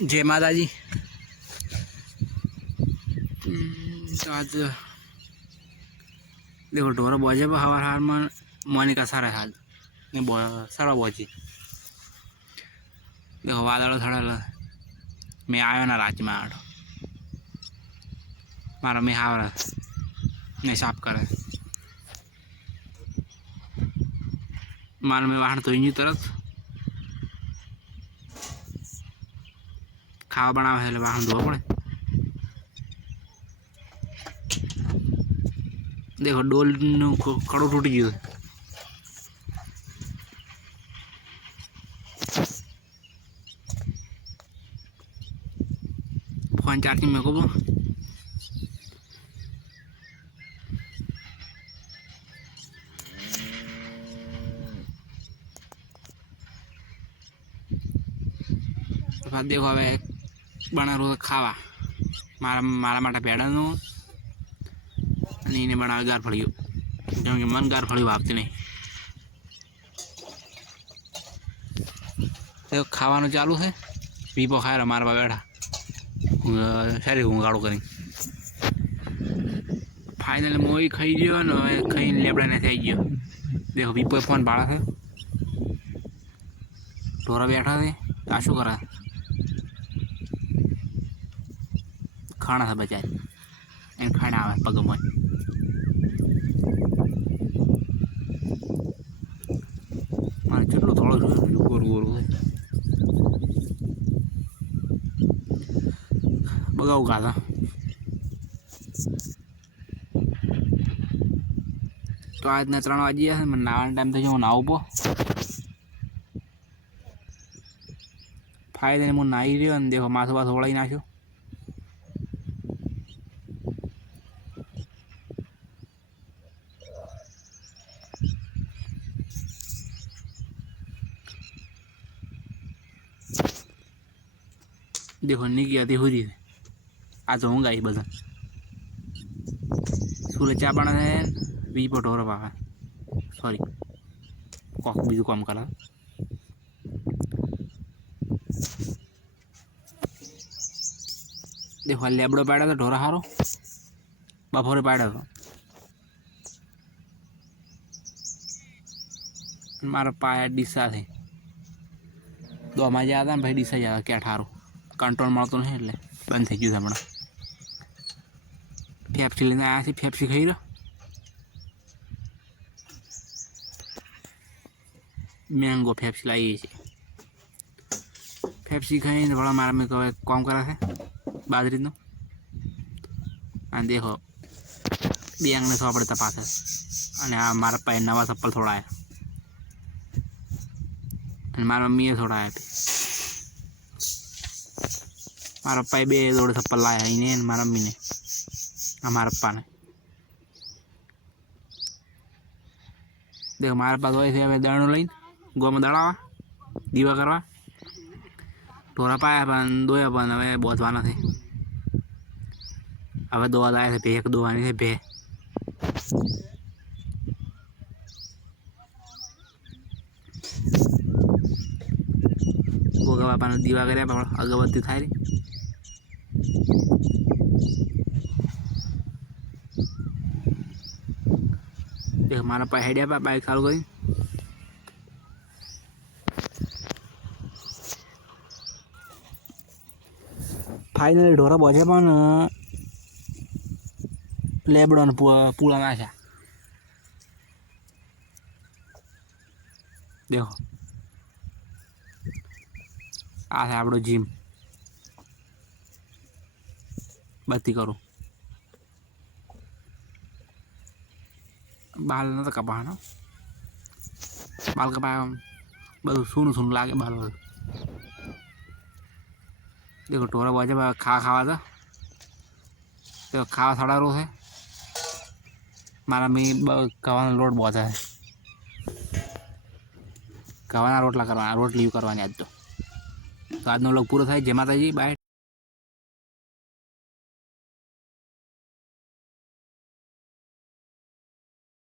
जय माता जी। तो आज देखो ढोरा बोझे पर हवा हार में मोनिका सारा हाल ने सारा बोझी देखो वादड़ो थोड़ा मैं आयो ना रात में आठ मारा मैं हावरा ने साफ करे मार में वाहन तो इंजी तरफ खावा बनावे है वाहन धोवा पड़े। देखो डोल कड़ो टूटी गयो फोन चार्जिंग में को देखो हमें बना रो खावा मारा मारा माटा पेड़ानु ने बना गार फड़ियो क्योंकि मन गार फड़ी भागती नहीं। देखो खावा चालू है पीपो खाए मारवा बैठा सारी ऊँगाड़ो करी फाइनल मोई खाई गयो ने खाई लेबड़ा ने थी गयो। देखो पीपो फोन बाड़ा है ढोरा बैठा थे आ शू करा खाना था बेचारे इन खाना आवे पग में मारे चलो थोड़ा गोर गोर बगाऊ का था तो आज ने 3 वाजी है मैं नावा टाइम थे जो नाव पो फायदे ने मु नाई रह्यो ने देखो माथो बाथो वळाई नाख्यो। देखो निकी आती हुई आज हूँ गाई बजा सूर्य चा बना है वी पटोरा पावा सॉरी कॉक बीजू काम करा। देखो लेबड़ो पाड़ा तो ढोरा हारो बफोरे पाड़ा तो मारा पाया डिसा थे दो मजा आता भाई डिसा ज्यादा क्या ठारो कंट्रोल मळतो नहीं એટલે બંધ થઈ ગયું હમણાં પેપ્સી લઈને આયા છે પેપ્સી ખાઈ રહ્યો मैंगो पेप्सी लाई છે पेप्सी खाઈને વળા મારા મે કહે કામ કરે છે બાજરીનો અને देखो બેંગને સોપડે તપાસે અને આ મારા પાસે નવા ચપ્પલ થોડા આયા અને મારા મમ્મીએ થોડા આયા मारा पाई बे जोड़े चप्पल लाया इन्हें मारा मम्मी ने हमारा पप्पा ने देखो मारे पास वैसे हमें दाणो लई गो में दड़ावा दीवा करवा ढोरा पाया अपन दोया अपन हमें बहुत वाना थे हमें दो लाए थे एक दो आने थे बे वो का अपन दीवा करे अगरबत्ती थारी देख हमारा पहाड़िया पर बाइक चालू करी फाइनल ढोरा बोझे पण लेबड़ो ने पूला नाख्या देखो आ है आपड़ो जिम बत्ती करो बाल न कपाना बाल कपाया બધું सून सून लागे बाल देखो टोरा बाजे खावा था तो खावा थोड़ा रो है मारा मी कवाना लोट बहुत है कवाना रोटला करवाना रोटली करवानी आज तो आज नो लोग पूरा था जय माता जी बाय।